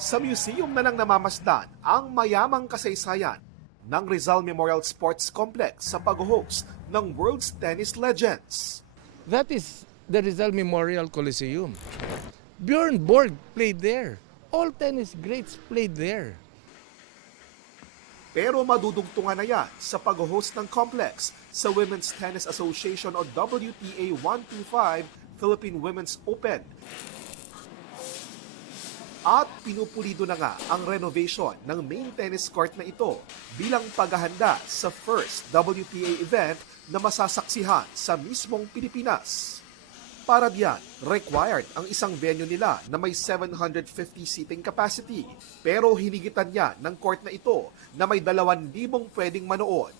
Sa museum na lang namamasdan ang mayamang kasaysayan ng Rizal Memorial Sports Complex sa pag-host ng World's Tennis Legends. That is the Rizal Memorial Coliseum. Bjorn Borg played there. All tennis greats played there. Pero madudugtungan na yan sa pag-host ng complex sa Women's Tennis Association o WTA 125 Philippine Women's Open. At pinupulido na nga ang renovation ng main tennis court na ito bilang paghahanda sa first WTA event na masasaksihan sa mismong Pilipinas. Para diyan, required ang isang venue nila na may 750 seating capacity. Pero hinigitan niya ng court na ito na may 2,000 pwedeng manood.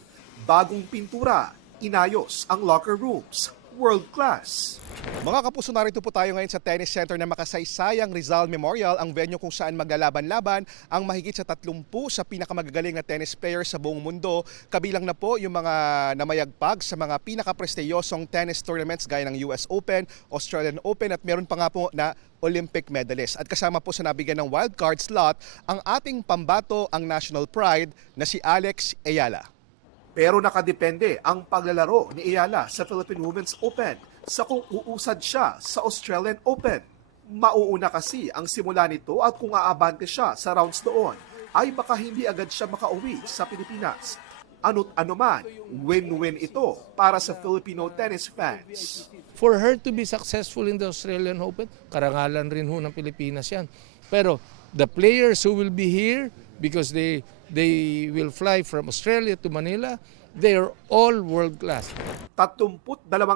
Bagong pintura, inayos ang locker rooms, world class. Mga kapuso, narito po tayo ngayon sa Tennis Center na makasaysayang Rizal Memorial, ang venue kung saan maglalaban-laban ang mahigit sa 30 sa pinakamagagaling na tennis players sa buong mundo. Kabilang na po yung mga namayagpag sa mga pinakaprestiyosong tennis tournaments gaya ng US Open, Australian Open at meron pa nga po na Olympic medalist. At kasama po sa nabigyan ng wildcard slot ang ating pambato, ang national pride na si Alex Ayala. Pero nakadepende ang paglalaro ni Ayala sa Philippine Women's Open sa kung uusad siya sa Australian Open. Mauuna kasi ang simula nito at kung aabante siya sa rounds doon, ay baka hindi agad siya makauwi sa Pilipinas. Ano't ano man, win-win ito para sa Filipino tennis fans. For her to be successful in the Australian Open, karangalan rin ho ng Pilipinas yan. Pero the players who will be here, because they will fly from Australia to Manila, they are all world class. 32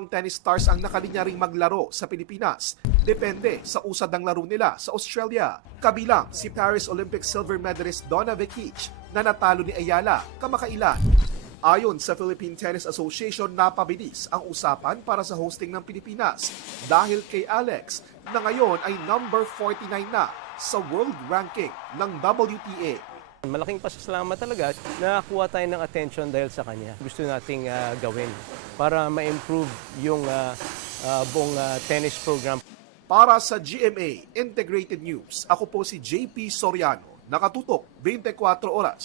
tennis stars ang nakalinya ring maglaro sa Pilipinas. Depende sa usad ng laro nila sa Australia. Kabilang si Paris Olympic silver medalist Donna Vekic na natalo ni Ayala kamakailan. Ayon sa Philippine Tennis Association, napabilis ang usapan para sa hosting ng Pilipinas dahil kay Alex na ngayon ay number 49 na sa world ranking ng WTA. Malaking pasasalamat talaga na nakuha tayo ng attention dahil sa kanya. Gusto nating gawin para ma-improve yung buong tennis program. Para sa GMA Integrated News, ako po si JP Soriano, nakatutok 24 oras.